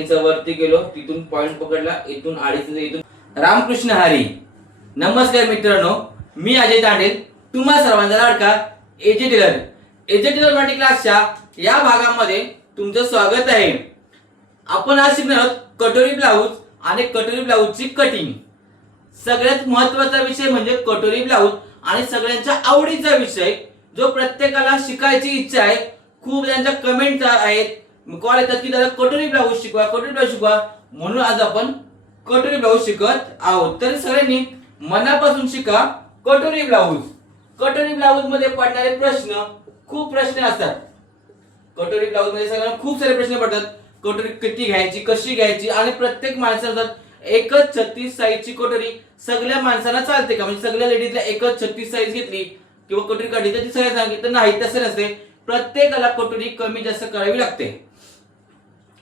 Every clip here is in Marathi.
वरती गेलो, तिथून पॉइंट पकडला, इथून अडीच, इथून रामकृष्ण हरी. नमस्कार मित्रांनो, मी अजय तांडेल, तुम्हा सर्वांचा लाडका AJ Taylor. AJ Taylor Marathi क्लासच्या या भागामध्ये तुमचं स्वागत आहे. आपण आज शिकणार आहोत कटोरी ब्लाऊज आणि कटोरी ब्लाऊजची कटिंग. सगळ्यात महत्त्वाचा विषय म्हणजे कटोरी ब्लाऊज आणि सगळ्यांच्या आवडीचा विषय, जो प्रत्येकाला शिकायची इच्छा आहे. खूप जणांच्या कमेंट आहेत, कॉल येतात की दादा कटोरी ब्लाऊज शिकवा, कटोरी ब्लाऊज शिकवा. म्हणून आज आपण कटोरी ब्लाऊज शिकत आहोत. तर सगळ्यांनी मनापासून शिका कटोरी ब्लाऊज. कटोरी ब्लाऊज मध्ये पडणारे प्रश्न, खूप प्रश्न असतात. कटोरी ब्लाऊज मध्ये सगळ्यांना खूप सारे प्रश्न पडतात. कटोरी किती घ्यायची, कशी घ्यायची, आणि प्रत्येक माणसाला एकच 36 साईजची कटोरी सगळ्या माणसांना चालते का? म्हणजे सगळ्या लेडीजला एकच 36 साईज घेतली किंवा कटोरी काढली तर ती सगळ्या सांगितलं नाही, तसं नसते. प्रत्येकाला कटोरी कमी जास्त करावी लागते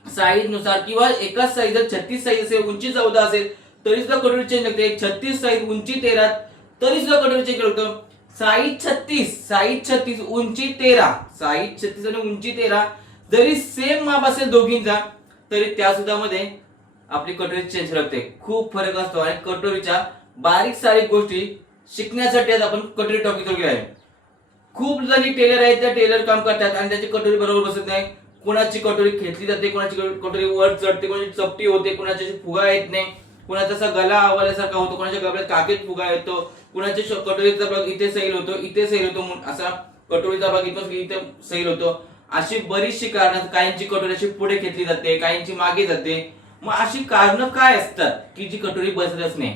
साईज नुसार, किंवा एकाच साईज 36 साईज असेल, उंची 14 असेल तरी सुद्धा कटोरी चेंज लागते. 36 साईज, उंची 13 तरी सुद्धा कटोरी चेंज करतो. साईज 36, उंची 13, साईज 36 आणि उंची 13 जरी सेम माप असेल दोघींचा तरी त्या सुद्धा मध्ये आपली कटोरी चेंज लागते. खूप फरक असतो. आणि कटोरीच्या बारीक सारीक गोष्टी शिकण्यासाठी आज आपण कटोरी टॉपिक घेतलेला आहे. खूप जणी टेलर आहेत, त्या टेलर काम करतात आणि त्याची कटोरी बरोबर बसत नाही. कोणाची कटोरी खेचली जाते, कोणाची कटोरी वर चढते, कोणाची चपटी होते, कोणाची फुगा येत नाही, कोणाचा असा गला आवल्यासारखा होतो, कोणाच्या गळ्यात काकेत फुगा येतो, कोणाच्या कटोरीचा भाग इथे सैल होतो, इथे सैल होतो, असा कटोरीचा भाग इथे सैल होतो. अशी बरीचशी कारण. काहींची कटोरी अशी पुढे घेतली जाते, काहींची मागे जाते. मग अशी कारणं काय असतात की जी कटोरी बसतच नाही?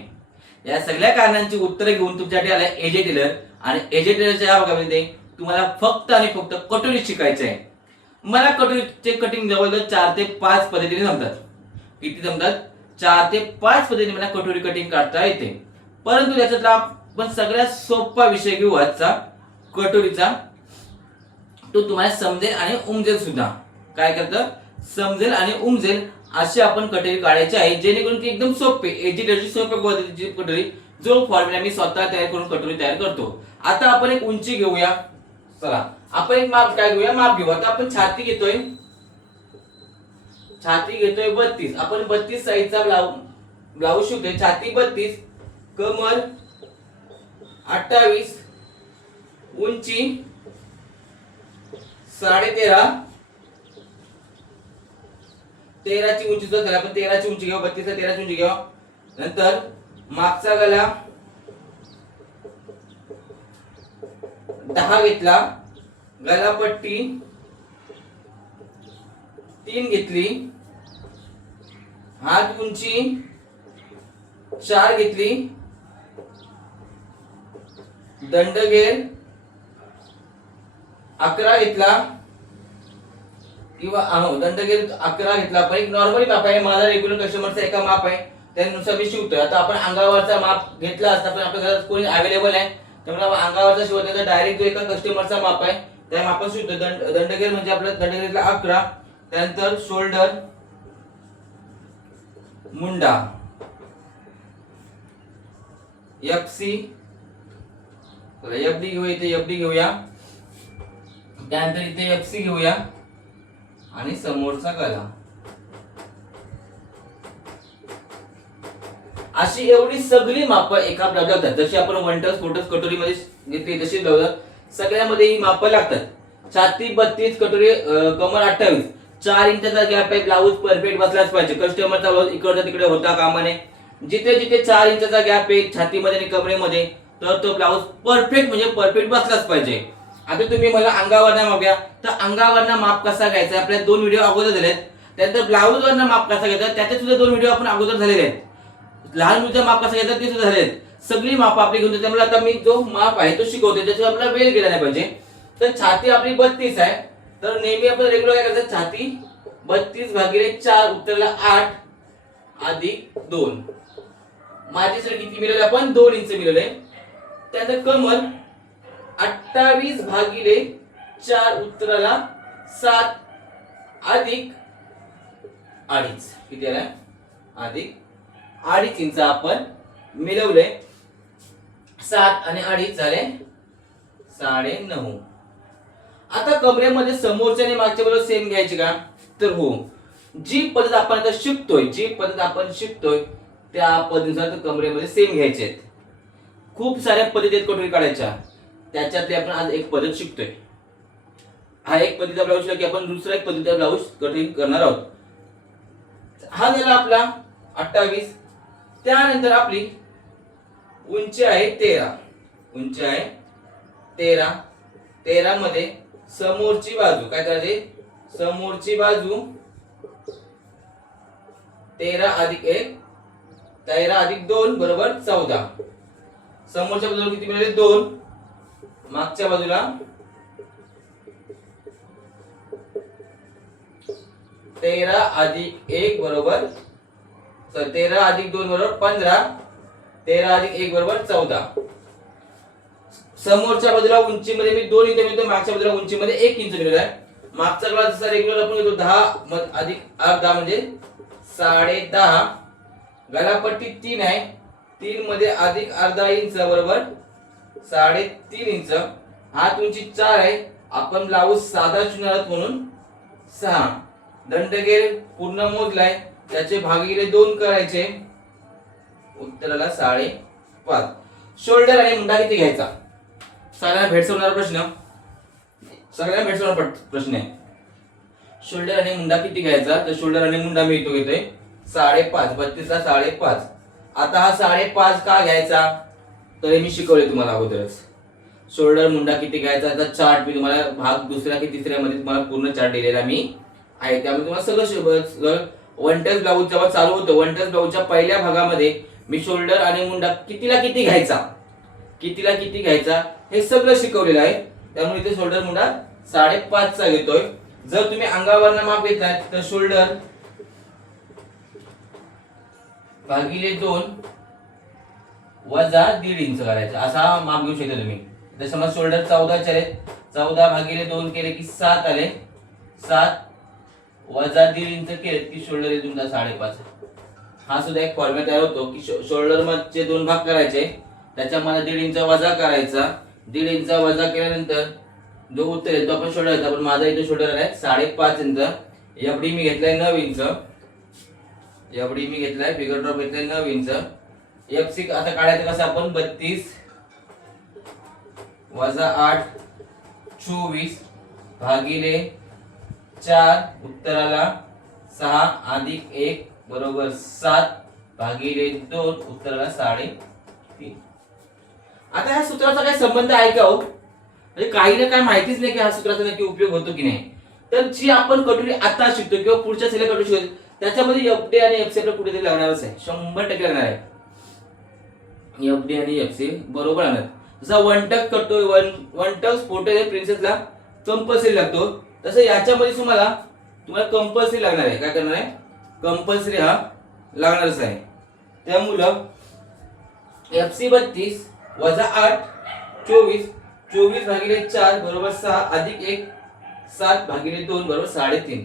या सगळ्या कारणांची उत्तरे घेऊन तुमच्यासाठी आलाय एजे टेलर. आणि एजे टेलरच्या या भागामध्ये तुम्हाला फक्त आणि फक्त कटोरी शिकायचं आहे. मला कटोरीचे कटिंग जवळजवळ 4 ते 5 पद्धतीने जमतात. किती जमतात? 4 ते 5 पद्धतीने मला कटोरी कटिंग काढता येते. परंतु त्याच्यातला आपण सगळ्यात सोपा विषय घेऊ आजचा, कटोरीचा. तो तुम्हाला समजेल आणि उमजेल सुद्धा. काय करतं? समजेल आणि उमजेल अशी आपण कटोरी काढायची आहे, जेणेकरून ती एकदम सोपी, एजिटेडची सोप्या पद्धतीची कटोरी, जो फॉर्म्युला मी स्वतः तयार करून कटोरी तयार करतो. आता आपण एक उंची घेऊया. चला आपण एक माप काय घेऊया, माप घेऊ. आता आपण छाती घेतोय 32. आपण 32 साईजचा ब्लाऊज शिवतोय. छाती 32, कमर 28, उंची 13.5, 13 ची उंची जो झाला, आपण 13 ची उंची घेऊ, 32 ला 13 ची उंची घेऊ. नंतर मागचा गला 10 घेतला, गलापट्टी 3 घेतली, हात उंची 4 घेतली, दंडगेर 11 घेतला, किंवा दंडगेर 11 घेतला. पण एक नॉर्मली माप आहे, माझा रेग्युलर कस्टमरचा एका माप आहे, त्यानुसार मी शिवतोय. आता आपण अंगावरचा माप घेतला असता, पण आपल्या घरात कोणी अवेलेबल आहे त्यामुळे अंगावरचा शिवत डायरेक्ट जो एका कस्टमरचा माप आहे त्या मापात शिवतो. दंडगेर म्हणजे आपल्या दंडगेरला 11. त्यानंतर शोल्डर, मुंडा, एफसी, एफडी घेऊया, इथे एफडी घेऊया. त्यानंतर इथे एफसी घेऊया आणि समोरचा गला. अशी एवढी सगळी माप एका ब्लाऊजात लागतात. जशी आपण वन टच फोटोज कटोरी मध्ये घेतली तशी ब्लाऊज सगळ्यामध्ये ही माप लागतात. छाती 32, कटोरी कमर 28, 4 इंचाचा गॅप आहे. ब्लाऊज परफेक्ट बसलाच पाहिजे. कस्टमरचा ब्लाऊज इकडचा तिकडे होता कामा नये. जिथे जिथे 4 इंचाचा गॅप आहे छातीमध्ये आणि कमरेमध्ये, तर तो ब्लाऊज परफेक्ट म्हणजे परफेक्ट बसलाच पाहिजे. आता तुम्ही मला अंगावरनं माप घ्या, तर अंगावरनं माप कसा घ्यायचा आपल्या 2 व्हिडिओ अगोदर झालेत. त्यानंतर ब्लाऊज वरनं माप कसा घ्यायचा त्याचे सुद्धा 2 व्हिडिओ आपण अगोदर झालेले आहेत. लहान मुलीचं माप कसं घ्यायचं ते सुद्धा झालेत. सगळी माप आपली घेऊन, त्यामुळे आता मी जो माप आहे तो शिकवते, त्याच्यावर आपला वेळ गेला नाही पाहिजे. तर छाती आपली 32 आहे, तर नेहमी आपण रेग्युलर काय करायचं, छाती 32 भागिले 4 उत्तराला 8 अधिक 2. माझी सर किती मिळवले आपण? 2 इंच मिळवले. त्यानंतर कमर 28 भागिले 4 उत्तराला 7 अधिक 2.5. किती आला? अधिक 2.5 इंच आपण मिळवले. 7 आणि 2.5 झाले 9.5. आता कमरेमध्ये समोरच्या आणि मागच्या बरोबर सेम घ्यायचे का? तर हो, जी पद्धत आपण आता शिकतोय त्या पद्धतीनुसार कमरेमध्ये सेम घ्यायचे आहेत. खूप साऱ्या पद्धती आहेत कटोरी काढायच्या, त्याच्यातली आपण आज एक पद्धत शिकतोय. हा एक पद्धतीचा ब्लाऊज शिकला की आपण दुसरा एक पद्धतीचा ब्लाऊज कटिंग करणार आहोत. हा झाला आपला 28. त्यानंतर आपली उंची आहे 13. 13 मध्ये समोरची बाजू काय करायची, समोरची बाजू 13 अधिक 1 13 अधिक 2 बरोबर 14. समोरच्या बाजूला किती मिळाले 2, मागच्या बाजूला 13 अधिक 1 बरोबर 13 अधिक 2 बरोबर 15. 13 अधिक 1 बरोबर 14. समोरच्या बाजूला उंचीमध्ये मी 2 इंच मिळतो, मागच्या बाजूला उंचीमध्ये 1 इंच मिळाला आहे. मागचा गळा जसा रेग्युलर आपण घेतो 10 अधिक अर्धा म्हणजे 10.5. गळापट्टी 3 आहे, 3 मध्ये अधिक अर्धा इंच बरोबर 3.5 इंच. हात उंची 4 आहे, आपण ब्लाऊज साधा शिवणार आहोत म्हणून 6. दंडगेर पूर्ण मोजलाय, त्याचे भागिले 2 करायचे, उत्तराला 5.5. शोल्डर आणि मुंडा किती घ्यायचा, सगळ्यांना भेडसावणारा प्रश्न आहे. शोल्डर आणि मुंडा किती घ्यायचा, तर शोल्डर आणि मुंडा मी इथं घेतोय 5.5. 32 ला 5.5. आता हा 5.5 का घ्यायचा, तर मी शिकवले तुम्हाला अगोदरच. शोल्डर मुंडा किती घ्यायचा, आता चार्ट मी तुम्हाला भाग दुसऱ्या की तिसऱ्या मध्ये तुम्हाला पूर्ण चार्ट दिलेला मी आहे. त्यामुळे तुम्हाला सगळं वन टच ब्लाऊज जेव्हा चालू होतं, वन टच ब्लाऊजच्या पहिल्या भागामध्ये मी शोल्डर आणि मुंडा कितीला किती घ्यायचा हे सगळं शिकवलेलं आहे. त्यामुळे इथे शोल्डर मुंडा 5.5 चा घेतोय. जर तुम्ही अंगावरनं माप घेतलाय तर शोल्डर भागिले 2 वजा 1.5 इंच करायचं, असा माप घेऊ शकता तुम्ही. तर समज शोल्डर 14 चे आहेत, 14 भागिले 2 केले की 7 आले, 7 वजा 1.5 इंच केले की शोल्डर येतो तुमचा 5.5. हा सुद्धा एक फॉर्म्युला तयार होतो की शोल्डर मध्ये 2 भाग करायचे, त्याच्यामध्ये 1.5 इंच वजा करायचा. 1.5 इंच वजा केल्यानंतर जो उत्तर येतो आपण शोल्डर येतो. पण माझा इथे शोल्डर आहे 5.5 इंच. एफडी मी घेतलाय 9 इंच. फिगर ड्रॉप घेतलाय 9 इंच. एफसी आता काढायचं कसं आपण, 32 वजा 8 24 भागिले 4 उत्तराला 6 अधिक 1 बरोबर 7 भागिले 2 उत्तराला 3.5. आता ह्या सूत्राचा काय संबंध आहे का हो, म्हणजे काही ना काय माहितीच नाही की हा सूत्राचा नक्की उपयोग होतो की नाही. तर जी आपण कटोरी आता शिकतो किंवा पुढच्या सिलेक्ट कटोरी शिकतो त्याच्यामध्ये एफडी आणि एफसी आपल्याला कुठेतरी लागणारच आहे, 100% लागणार आहे. एफडी आणि एफसी बरोबर आणत. जसा वन टच फोटो प्रिन्सेसला कंपल्सरी लागतो, तसं याच्यामध्ये तुम्हाला कंपल्सरी लागणार आहे. काय करणार आहे, कंपल्सरी हा लागणारच आहे. त्यामुळं एफसी 32 वजा 8 24 24 भागिले 4 बरोबर 6 अधिक 1 7 भागिले 2 बरोबर 3.5.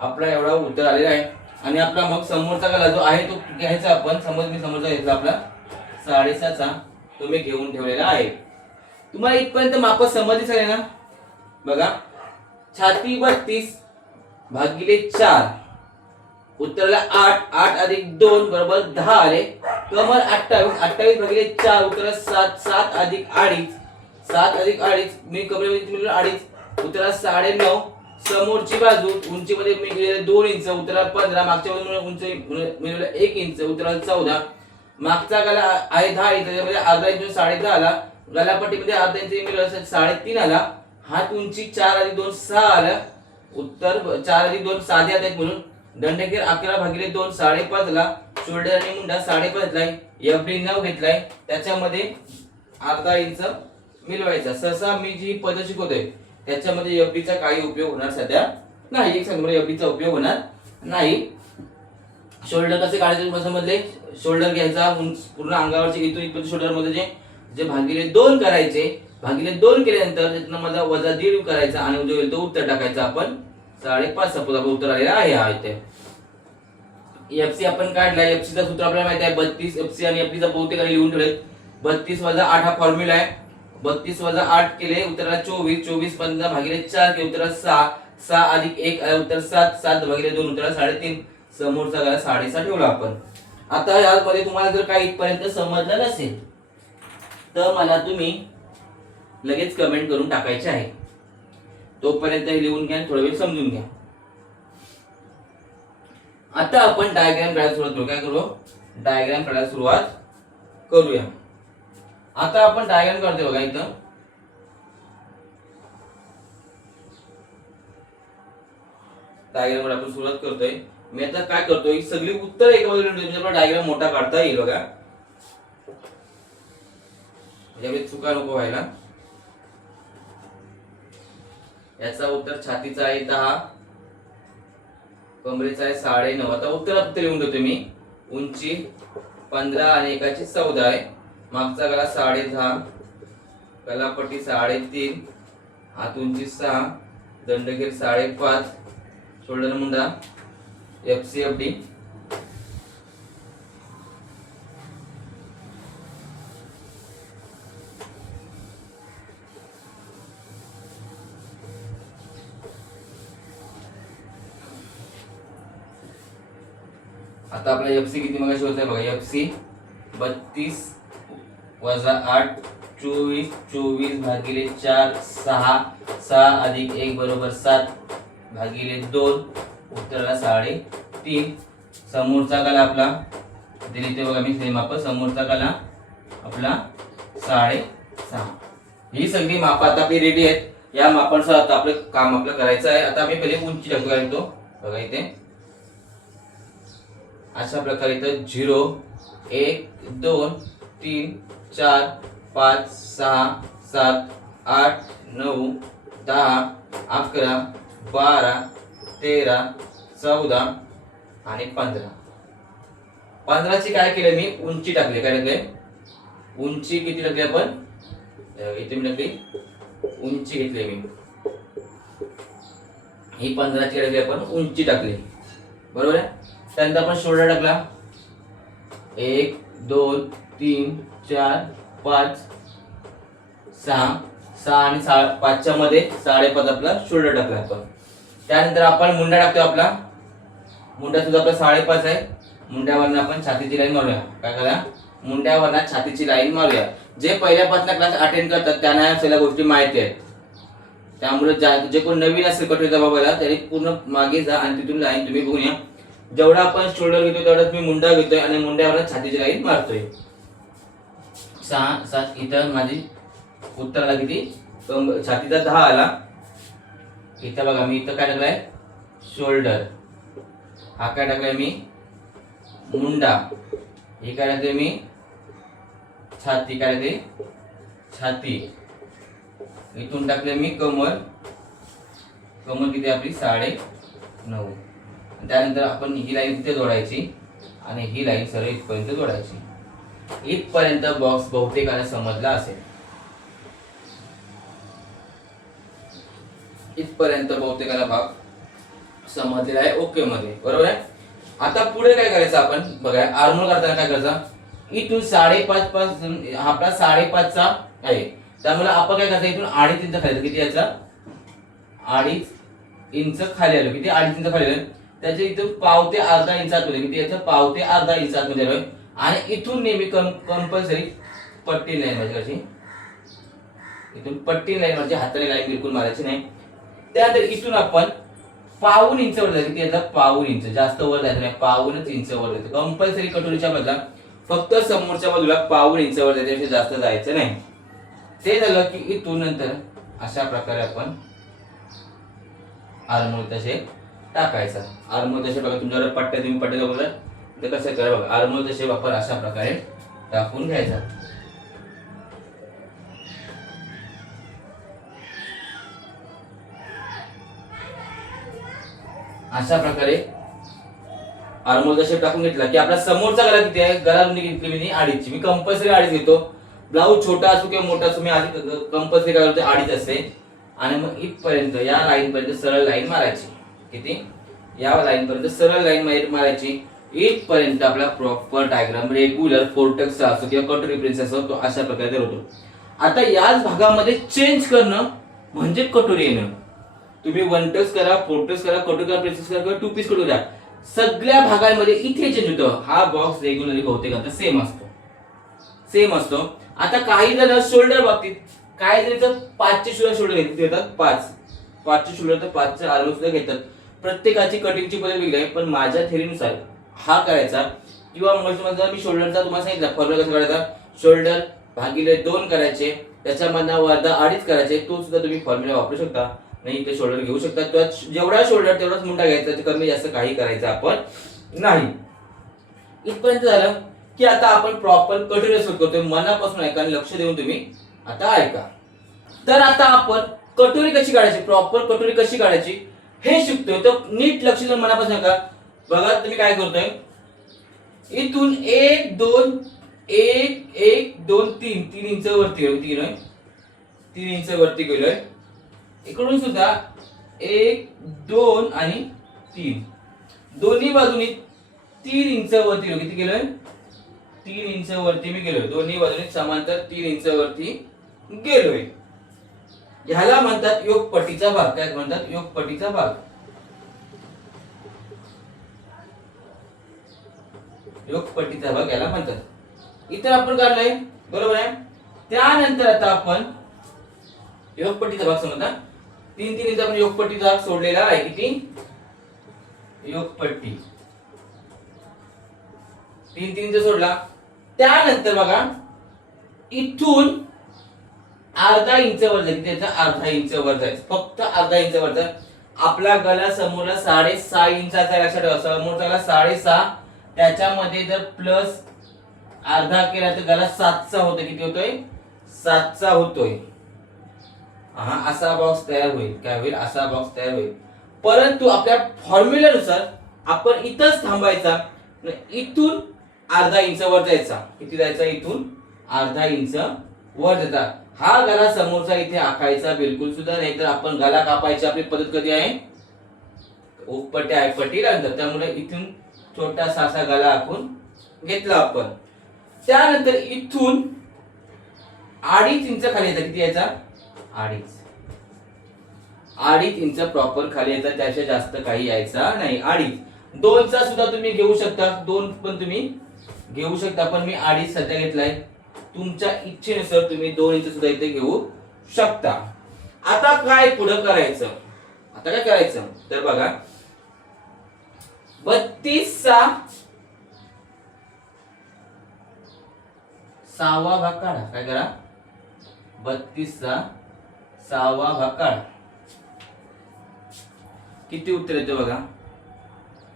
आपला एवढा उत्तर आलेला आहे. आणि आपला मग समोरचा गळा जो आहे तो घ्यायचा आपण. समज मी समोरचा घेतला आपला 6.5 चा, तो मी घेऊन ठेवलेला आहे. तुम्हाला इथपर्यंत माप समजलीच आहे ना. बघा, छाती 32 भागिले 4 उत्तराला 8 अधिक 2 बरोबर 10 आले. कमर 28 भागिले 4 उत्तराला 7 अधिक 2.5 मी कमरेमध्ये 2.5 उत्तराला 9.5. समोरची बाजू उंचीमध्ये मी घेतले 2 इंच उत्तराला 15. मागच्या बाजूला उंची मिळवलं 1 इंच उत्तराला 14. मागचा गळा आहे 10 इंच, त्यामध्ये अर्धा इंच 10.5 आला. गळापट्टीमध्ये अर्धा इंच मिळवलं 3.5 आला. हात उंची 4 अधिक 2 6 आला. उत्तर 4 अधिक 2 साधे हात आहेत म्हणून दंडगेर 11 भागिले 2 5.5 ला. शोल्डर आणि मुंडा 5.5 घेतलाय. एफडी 9 घेतलाय, त्याच्यामध्ये अर्धा इंच मिळवायचा. सहसा मी जी पद्धत शिकवतोय त्याच्यामध्ये एफडीचा काही उपयोग होणार सध्या नाही. एक सांगतो, एफडीचा उपयोग होणार नाही. शोल्डर कसे काढायचे तुम्हाला समजले. शोल्डर घ्यायचा पूर्ण अंगावरचे इथून शोल्डर मध्ये जे भागिले 2 करायचे. भागिले 2 केल्यानंतर त्यातनं मला वजा 1.5 करायचा आणि जो येईल तो उत्तर टाकायचा आपण 5.5. सपोज आपण उत्तर आलेला आहे हा इथे. एफसी आपण काढलाय. एफसी चा सूत्र आपल्याला माहिती आहे 32. एफसी आणि एफडी चा बहुतेक लिहून ठेवले. 32 वजा 8 हा फॉर्म्युला आहे. 32 वजा 8 केले उत्तराला 24. 24 15 भागिले 4 केले उत्तराला 6. 6 अधिक 1 उत्तर 7, 7 भागिले 2 उत्तर 3.5, समोरचा गळा 6.5 ठेवला आपण. आता यामध्ये तुम्हाला जर काही इथपर्यंत समजलं नसेल तर मला तुम्ही लगेच कमेंट करून टाकायचे आहे. तोपर्यंत हे लिहून घ्या, थोडा वेळ समजून घ्या. आता आपण डायग्राम काढायला सुरुवात करू. काय करू? डायग्राम काढायला सुरुवात करूया. आता आपण डायग्राम काढतोय बघा. इथं डायग्राम आपण सुरुवात करतोय. मी आता काय करतोय, सगळी उत्तर एका बाजूला म्हणजे आपला डायग्राम मोठा काढता येईल बघा. यावेळी चुका नको व्हायला. याचा उत्तर छातीचा आहे 10, कमरेचा आहे 9.5. आता उत्तरात लिहून देतो मी. उंची 15 आणि एकाची 14 आहे. मागचा गळा 10.5, गलापट्टी 3.5, हात उंची 6, दंडगीर 5.5, शोल्डर मुंडा FCFD. आता आपला FC किती मग शोधायचा बघा. FC 32 वजा 8 24, 24 भागिले 4 6, 6 अधिक 1 बरोबर 7 भागिले 2 उत्तराला 3.5. समोरचा गळा आपला दिली ते बघा मी ते माप. समोरचा गळा आपला 6.5. ही सगळी माप आता आपली रेडी आहेत. या मापांसह आता आपलं काम आपलं करायचं आहे. आता मी पहिले उंची टाकतो बघा. इथे अशा प्रकारे इथं 0 1 2 3 4 5 6 7 8 9 10 11 12 13 14 आणि 15. 15ची काय केलं मी? उंची टाकली. काय टाकले? उंची किती टाकली आपण? इथे मी टाकली उंची घेतली मी. ही 15ची टाकली आपण, उंची टाकली बरोबर आहे. त्यानंतर आपण शोल्डर टाकला. 1 2 3 4 5 6, 6 आणि 5च्या मध्ये 5.5 आपला शोल्डर टाकला आपण. त्यानंतर आपण मुंडा टाकतो. आपला मुंडा सुद्धा आपला 5.5 आहे. मुंड्यावरनं आपण छातीची लाईन मारूया. काय करा? मुंड्यावरनं छातीची लाईन मारूया. जे पहिल्यापासून क्लास अटेंड करतात त्यांना या सगळ्या गोष्टी माहिती आहेत. त्यामुळे जे कोण नवीन असेल कटोरीचा बाबाला त्यांनी पूर्ण मागे जा आणि तिथून लाईन तुम्ही बघून या. जेवढा आपण शोल्डर घेतो तेवढाच मी मुंडा घेतोय आणि मुंड्यावर छातीची लाईन मारतोय. 6 7 इथं माझी उत्तराला किती? छातीचा 10 आला. इथं बघा मी इथं काय टाकलाय? शोल्डर. हा काय टाकलाय मी? मुंडा. हे काय टाकले मी? छाती. काय टाकले? छाती. इथून टाकले मी कमर. कमर किती आपली? 9.5. त्यानंतर आपण ही लाईन इथे जोडायची आणि ही लाईन सरळ इथपर्यंत जोडायची. इथपर्यंत बॉक्स बहुतेकाला समजला असेल. इथपर्यंत बहुतेकाला भाग समजलेला आहे ओके मध्ये बरोबर आहे. आता पुढे काय करायचं आपण बघा. आर्मोल करताना काय करायचं? इथून 5.5 पासून हा आपला 5.5चा आहे. त्यामुळे आपण काय करायचं? इथून 2.5 इंच खाली. किती याचा? 2.5 इंच खाली आलो. किती? 2.5 इंच खाली आलो. त्याच्या इथून पाव ते अर्धा इंच आतमध्ये. किती याचं? पाव ते अर्धा इंच आतमध्ये आलोय. आणि इथून नेहमी कंपल्सरी पट्टी लाईन माझ्याकडची. इथून पट्टी लाईन म्हणजे हाताने लाईन बिलकुल मारायची नाही. त्यानंतर इथून आपण पाऊण इंच वर जायचं. किती याचा? पाऊण इंच. जास्त वर जायचं नाही. पाऊणच इंच वर जायचं. कंपल्सरी कटोरीच्या बदला फक्त समोरच्या बाजूला पाऊण इंच वर जायचं, जास्त जायचं नाही. ते झालं की इथून नंतर अशा प्रकारे आपण आर्मोल तसे टाकायचा. आर्मोल तसे बघा तुमच्याकडे पट्ट्या तुम्ही पट्ट्या बघा ते कसं करा बघा. आर्मोल तसे वापर अशा प्रकारे टाकून घ्यायचा. अशा प्रकारे आर्मोल तसे टाकून घेतला की आपला समोरचा गळा किती आहे? गळा रुंदी घेतली मी 2.5ची. मी कंपल्सरी 2.5 घेतो. ब्लाऊज छोटा असो किंवा मोठा असो मी आधी कंपल्सरी काय करतो? 2.5 असते. आणि मग इथपर्यंत या लाईन पर्यंत सरळ लाईन मारायची. किती? या लाईन पर्यंत सरळ लाईन मारायची. इथपर्यंत आपला प्रॉपर डायग्राम रेग्युलर फोर्टेक्स असो किंवा कटोरी प्रिन्सेस असो तो अशा प्रकारे होतो. आता याच भागामध्ये चेंज करणं म्हणजे कटोरी येणं. तुम्ही वन टच करा, फोर टच करा, कटू करा, प्रेसेस करा किंवा टू पीस कटू द्या, सगळ्या भागांमध्ये इथे चेंज होतं. हा बॉक्स रेग्युलरली बहुतेक सेम असतो. आता काही जण शोल्डर बाबतीत काही जण 5चे शोल्डर घेतात, 5चे शोल्डर तर 5चे आर्म सुद्धा घेतात. प्रत्येकाची कटिंगची पद्धत वेगळी आहे, पण माझ्या थेरीनुसार हा करायचा. किंवा मग मी शोल्डरचा तुम्हाला सांगितलं फॉर्म्युला कसा काढायचा, शोल्डर भागिले 2 करायचे, त्याच्यामधनं वरदा 2.5 करायचे. तो सुद्धा तुम्ही फॉर्म्युला वापरू शकता. नाही ते शोल्डर घेऊ शकता, किंवा जेवढा शोल्डर तेवढाच मुंडा घ्यायचा, कमी जास्त काही करायचं आपण नाही. इथपर्यंत झालं की आता आपण प्रॉपर कटोरी सुरू करतोय. मनापासून ऐका आणि लक्ष देऊन तुम्ही आता ऐका. तर आता आपण कटोरी कशी काढायची, प्रॉपर कटोरी कशी काढायची हे शिकतोय. तर नीट लक्ष देऊन मनापासून ऐका. बघा तुम्ही काय करतोय, इथून 1 2 3 इंच वरती गेलोय, 3 इंच वरती गेलोय. इकडून सुद्धा 1 2 आणि 3 दोन्ही बाजूनी 3 इंच वरती गेलो. किती गेलोय, 3 इंच वरती मी गेलोय. दोन्ही बाजूनी समांतर 3 इंच वरती गेलोय. ह्याला म्हणतात योगपट्टीचा भाग. काय म्हणतात, योगपट्टीचा भाग. योगपट्टीचा भाग याला म्हणतात. इतर आपण काढलाय, बरोबर आहे. त्यानंतर आता आपण योगपट्टीचा भाग समजा 3 3 इंच आपण योगपट्टीचा भाग सोडलेला आहे. किती, योगपट्टी 3 3 इंच सोडला. त्यानंतर बघा इथून अर्धा इंच वर जायचं, त्याचा अर्धा इंच वर जायचं, फक्त अर्धा इंच वर जायचं. आपला गला समोरला 6.5 इंचाचा, लक्षात ठेवा समोरचा गला 6.5, त्याच्यामध्ये जर प्लस अर्धा केला तर गला 7चा होतोय. किती होतोय, 7चा होतोय. हा असा बॉक्स तयार होईल. काय होईल, असा बॉक्स तयार होईल. परंतु आपल्या फॉर्म्युल्यानुसार आपण इथंच थांबायचा, इथून अर्धा इंच वर जायचा. किती जायचा, इथून अर्धा इंच वर जायचा. हा गला समोरचा इथे आखायचा बिलकुल सुद्धा नाही. तर आपण गला कापायची आपली पद्धत कधी आहे, उपपट्टी आयपट्टी नंतर. त्यामुळे इथून छोटासा असा गला आखून घेतला आपण. त्यानंतर इथून 2.5 इंच खाली यायचा. किती यायचा, 2.5 इंच प्रॉपर खाली यायचा. त्याच्या जास्त काही यायचा नाही. 2.5 2चा सुद्धा तुम्ही घेऊ शकता, 2 पण तुम्ही घेऊ शकता, पण मी 2.5 सध्या घेतलाय. तुमच्या इच्छेनुसार तुम्ही 2 इंच सुद्धा इथे घेऊ शकता. आता काय पुढे करायचं, आता काय करायचं तर बघा 32चा 6वा भाग काढा. काय करा, 32चा 6वा भाग काढा. किती उत्तर येते बघा.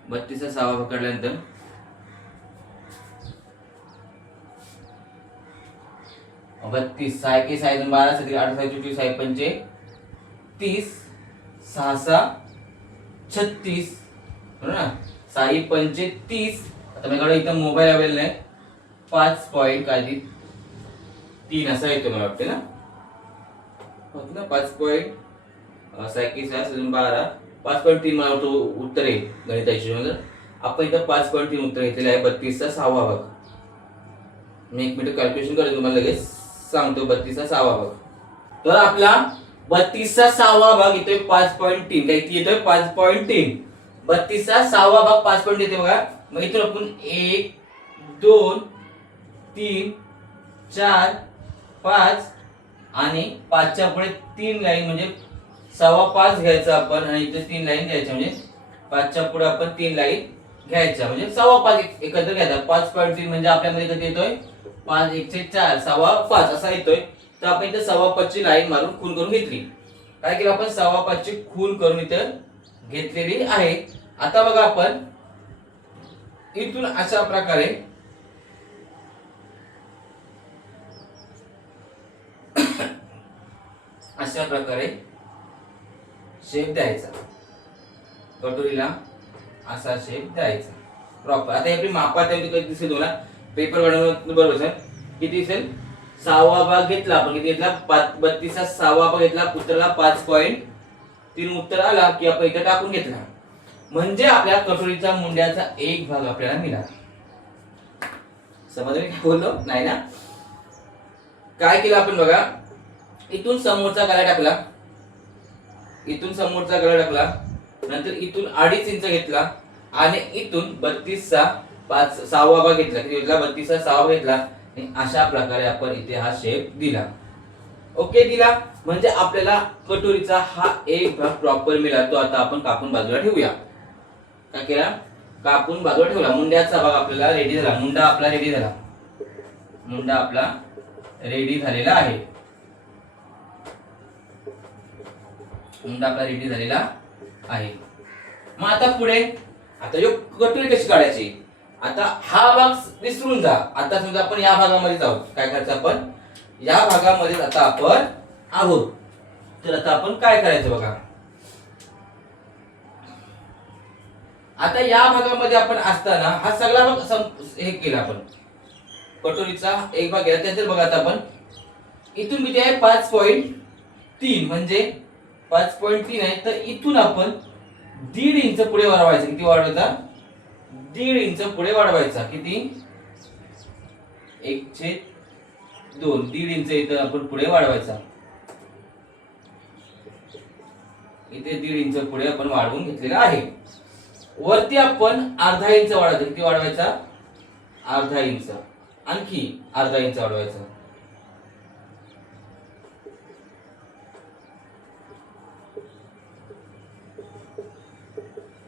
32चा 6वा भाग काढल्यानंतर 32 6 के 6 12 7 8 24 6 पंचे 30 6 6 36 बरोबर ना. 6 पंचे 30. आता माझ्याकडे इथं मोबाईल अवेलेबल नाही. 5 पॉइंट काही 3 असा येतो मला वाटते ना, होत ना 5 पॉइंट 6 के 6 12 5.3 मला उत्तर आहे गणिताच्या मध्ये. आपण इथं 5.3 उत्तर घेतलेले आहे 32चा 6वा भाग. मी 1 मिनिट कॅल्क्युलेशन करेन तुम्हाला लगेच सांगतो. 32चा 6वा भाग. तर आपला 32चा 6वा भाग येतोय 5.3. काय येतोय 5.3. 32चा 6वा भाग 5.3 येते बघा. मग इथून आपण 1 2 3 4 5 आणि 5च्या पुढे 3 लाईन म्हणजे 5.25 घ्यायचा आपण, आणि इथे 3 लाईन घ्यायच्या म्हणजे 5च्या पुढे आपण 3 लाईन घ्यायच्या म्हणजे 5.25 एकत्र घ्यायचा. 5.3 म्हणजे आपल्यामध्ये किती येतोय 5 1 चे 4 5.5 असा येतोय. तर आपण इथे 5.25 ची लाईन मारून खून करून घेतली. काय केलं आपण 5.25 ची खून करून इथे घेतलेली आहे. आता बघा आपण इथून अशा प्रकारे शेप द्यायचा. कटोरीला असा शेप द्यायचा प्रॉपर. आता आपली मापात कधी दिसेल तुम्हाला पेपर काढून बरोबर सर किती दिसेल. 6वा भाग घेतला आपण. किती घेतला 32चा 6वा भाग घेतला. उत्तराला 5.3 उत्तर आला की आपण इथे टाकून घेतला. म्हणजे आपल्या कटोरीचा मुंड्याचा एक भाग आपल्याला मिळाला. समजले काय बोललो नाही ना. काय केलं आपण बघा, इथून समोरचा गळा टाकला, इथून समोरचा गळा टाकला, नंतर इथून 2.5 इंच घेतला आणि इथून 32 चा 6वा भाग घेतला, किती घेतला 32 चा 6वा घेतला आणि अशा प्रकारे आपण इथे हा शेप दिला. ओके दिला म्हणजे आपल्याला कटोरीचा हा एक भाग प्रॉपर मिळाला. तो आता आपण कापून बाजूला ठेवूया. काय केला? कापून बाजूला ठेवला. मुंड्याचा भाग आपल्याला रेडी झाला. मुंडा आपला रेडी झाला. मुंडा आपला रेडी झालेला आहे. मुंडा आपला रेडी झालेला आहे. मग आता पुढे आता जो कटोरी कशी काढायची, आता हा भाग विसरून जा. आता समजा आपण या भागामध्ये जाऊ, काय करायचं आपण या भागामध्ये आता आपण आहोत. तर आता आपण काय करायचं बघा. आता या भागामध्ये आपण असताना हा सगळा भाग हे केला आपण, कटोरीचा एक भाग केला. त्यानंतर बघा आता आपण इथून किती आहे 5.3 म्हणजे 5.3 आहे. तर इथून आपण 1.5 इंच पुढे वाढवायचं. किती वाढवायचा? 1.5 इंच पुढे वाढवायचा. किती? 1/2 1.5 इंच इथं आपण पुढे वाढवायचा. इथे 1.5 इंच पुढे आपण वाढवून घेतलेला आहे. वरती आपण 0.5 इंच वाढवायचा. किती वाढवायचा? 0.5 इंच. आणखी 0.5 इंच वाढवायचा.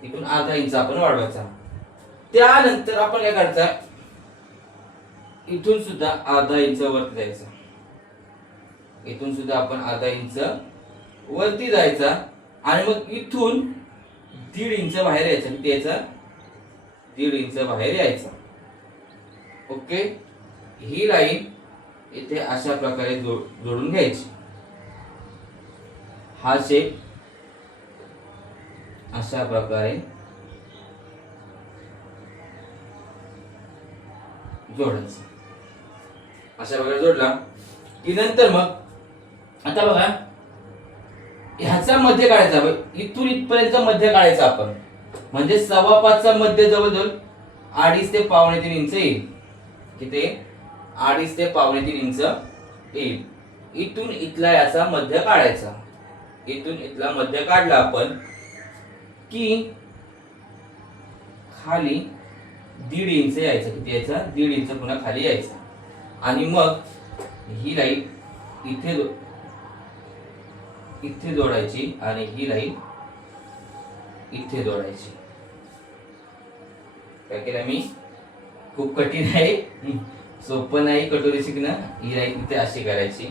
इथून 0.5 इंच आपण वाढवायचा. त्यानंतर आपण काय करायचं, इथून सुद्धा 0.5 इंच वरती जायचं. इथून सुद्धा आपण 0.5 इंच वरती जायचा आणि मग इथून 1.5 इंच बाहेर यायचं. किती यायचं? 1.5 इंच बाहेर यायचं. ओके. ही लाईन इथे अशा प्रकारे जोडून घ्यायची. हा शेप अशा प्रकारे जोडायचा. अशा प्रकारे जोडला की नंतर मग आता बघा ह्याचा मध्य काढायचा. इथून इथपर्यंत मध्य काढायचा आपण, म्हणजे 5.25 चा मध्य जवळजवळ 2.5 ते 2.25 इंच येईल. किती? 2.5 ते 2.25 इंच येईल. इथून इथला याचा मध्य काढायचा. इथून इथला मध्य काढला आपण की खाली 1.5 इंच यायचं. किती यायचं? 1.5 इंच पुन्हा खाली यायचं आणि मग ही लाईन इथे जोडायची आणि ही लाईन इथे जोडायची. काय केलं मी? खूप कठीण आहे, सोपं नाही कटोरी शिकणं. ही लाईन इथे अशी करायची.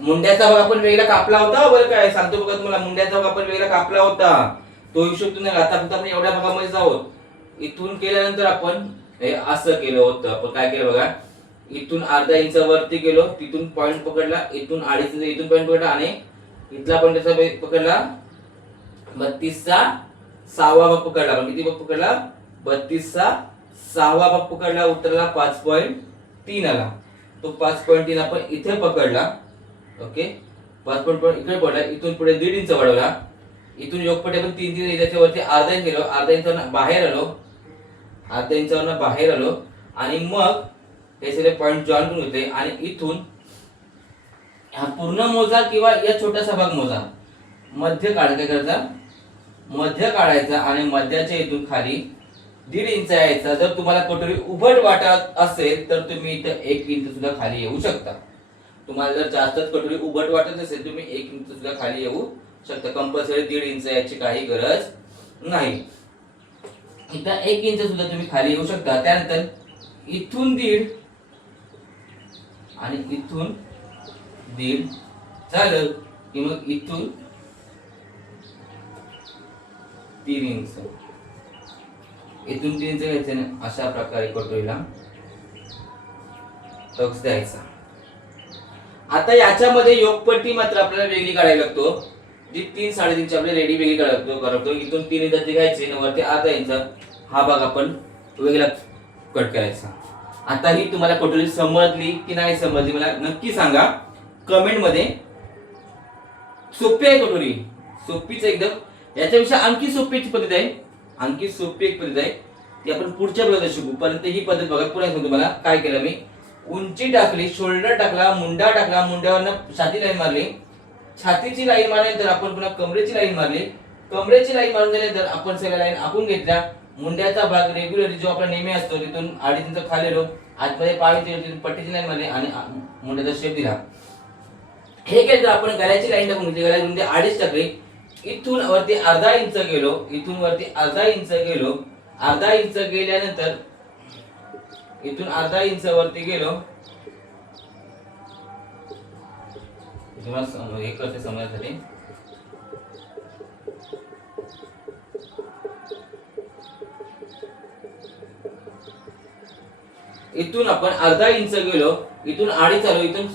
मुंड्याचा भाग आपण वेगळा कापला होता बरं, काय सांगतो बघा तुम्हाला. मुंड्याचा भाग आपण वेगळा कापला होता, तो हिशोब तुम्ही आता फक्त आपण एवढ्या भागामध्ये जाऊ. इथून केल्यानंतर आपण हे असं केलं होतं. आपण काय केलं बघा, इथून 0.5 इंच वरती गेलो, तिथून पॉइंट पकडला, इथून 2.5 इंच इथून पॉइंट पकडला आणि इथला पॉइंट कसा पकडला 32 चा 6वा भाग पकडला. आपण किती भाग पकडला? 32 चा 6वा भाग पकडला. उत्तराला 5.3 आला. तो 5.3 आपण इथे पकडला. ओके. 5.3 इकडे पडला. इथून पुढे 1.5 इंच वाढवला. इथून योगपटे आपण 3 त्याच्या वरती 0.5 इंच गेलो. 0.5 इंचावरून बाहेर आलो. 0.5 इंचावरून बाहेर आलो आणि मग हे सगळे पॉइंट जॉईन करून घेतले आणि इथून हा पूर्ण मोजा किंवा या छोटासा भाग मोजा. मध्य काढायचा. मध्य काढायचा आणि मध्याच्या इथून खाली 1.5 इंच यायचा. जर तुम्हाला कटोरी उभट वाटत असेल तर तुम्ही इथं 1 इंच सुद्धा खाली येऊ शकता. तुम्हाला जर जास्तच कटोरी उभट वाटत असेल तुम्ही 1 इंच सुद्धा खाली येऊ शकता. कंपल्सरी 1.5 इंच याची काही गरज नाही. इथं 1 इंच सुद्धा तुम्ही खाली येऊ शकता. त्यानंतर इथून 1.5 आणि इथून 1.5 झालं की मग इथून 3 इंच, इथून 3 इंच घ्यायचे ना. अशा प्रकारे कटोरीला टक्स द्यायचा. आता याच्यामध्ये योगपट्टी मात्र आपल्याला वेगळी काढावी लागतो. जी 3-3.5 आपल्याला रेडी वेगळी काढावी लागतो. इथून 3 इंचाची घ्यायची आणि वरती 0.5 इंच हा भाग आपण वेगळा कट करायचा. आता ही तुम्हाला कटोरी समजली की नाही समजली मला नक्की सांगा कमेंट मध्ये. सोपी आहे कटोरी, सोपीच एकदम. याच्यापेक्षा आणखी सोपी पद्धत आहे, आणखी सोपी एक पद्धत आहे ती आपण पुढच्या व्हिडिओमध्ये शिकू. पर्यंत ही पद्धत बघा. पुन्हा सांगतो तुम्हाला काय केलं मी. उंची टाकली, शोल्डर टाकला, मुंडा टाकला, मुंड्यावरनं छाती लाईन मारली, छातीची लाईन मारल्यानंतर आपण पुन्हा कमरेची लाईन मारली. कमरेची लाईन मारून झाल्यानंतर आपण सगळ्या लाईन आखून घेतल्या. मुंड्याचा भाग रेग्युलर जो आपला नेहमी असतो तिथून 2.5 इंच खाली आलो, आतमध्ये पाय तिथून पट्टीची लाईन मारली आणि मुंड्याचा शेप दिला. हे केलं आपण गळ्याची लाईन टाकून घेतली. गळ्याची रुंदी 2.5 टाकली. इथून वरती अर्धा इंच गेलो, इथून वरती अर्धा इंच गेलो. अर्धा इंच गेल्यानंतर इथून अर्धा इंच वरती गेलो. तुम्हाला हे करते समजण्यासाठी. इथून आपण अर्धा इंच गेलो, इथून 2.5 आलो, इथून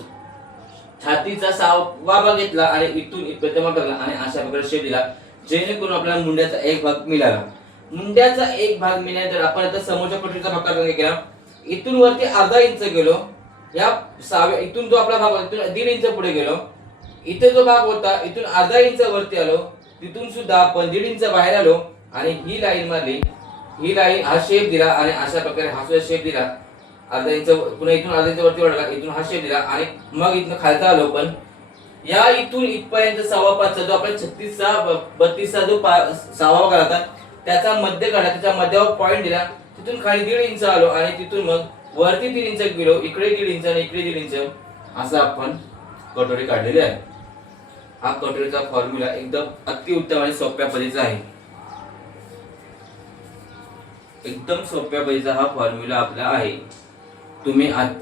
छातीचा 6वा भाग घेतला आणि इथून इथपर्यंत मारला आणि अशा प्रकारे शेप दिला, जेणेकरून आपल्याला मुंड्याचा एक भाग मिळाला. मुंड्याचा एक भाग मिळाल्यानंतर आपण आता समोरच्या पट्टीचा भाग काय केला, इथून वरती अर्धा इंच गेलो. या 6व्या इथून जो आपला भाग होता तिथून 1.5 इंच पुढे गेलो. इथे जो भाग होता इथून अर्धा इंच वरती आलो, तिथून सुद्धा आपण 1.5 इंच बाहेर आलो आणि ही लाईन मारली. ही लाईन हा शेप दिला आणि अशा प्रकारे हा सुद्धा शेप दिला. अर्धा इंच पुन्हा इथून अर्धा इंच वरती वाढला, इथून हा शेप दिला आणि मग इथून खालचा आलो. पण या इथून इथपर्यंत 6.5चा जो आपण 36-32चा जो 6वा भाग होता त्याचा मध्य काढला, त्याच्या मध्यावर पॉइंट दिला. तिथून खाली 1.5 इंच आलो आणि तिथून मग वरती 3 इंच गेलो. इकडे 1.5 इंच आणि इकडे 1.5 इंच असं आपण कटोरी काढलेली आहे. हा कटोरीचा फॉर्म्युला एकदम अतिउत्तम आणि सोप्या पद्धतीचा आहे. एकदम सोप्या पद्धतीचा हा फॉर्म्युला आपला आहे. तुम्ही आज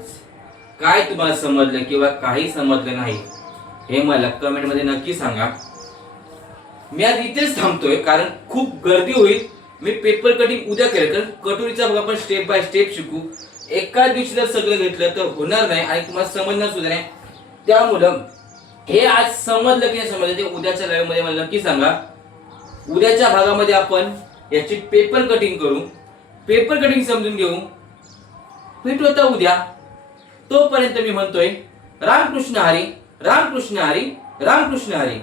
काय तुम्हाला समजलं किंवा काही समजलं नाही हे मला कमेंट मध्ये नक्की सांगा. मी आज इथेच थांबतोय कारण खूप गर्दी होईल. मी पेपर कटिंग उद्या करेल, कारण कटोरीचा भाग आपण स्टेप बाय स्टेप शिकू. एका दिवशी जर सगळं घेतलं तर होणार नाही आणि तुम्हाला समजणार सुद्धा नाही. त्यामुळं हे आज समजलं की नाही समजलं ते उद्याच्या लाईव्ह मध्ये मला नक्की सांगा. उद्याच्या भागामध्ये आपण याची पेपर कटिंग करू, पेपर कटिंग समजून घेऊ. भेटू आता उद्या. तोपर्यंत मी म्हणतोय रामकृष्ण हरी, रामकृष्ण हरी, रामकृष्ण हरी.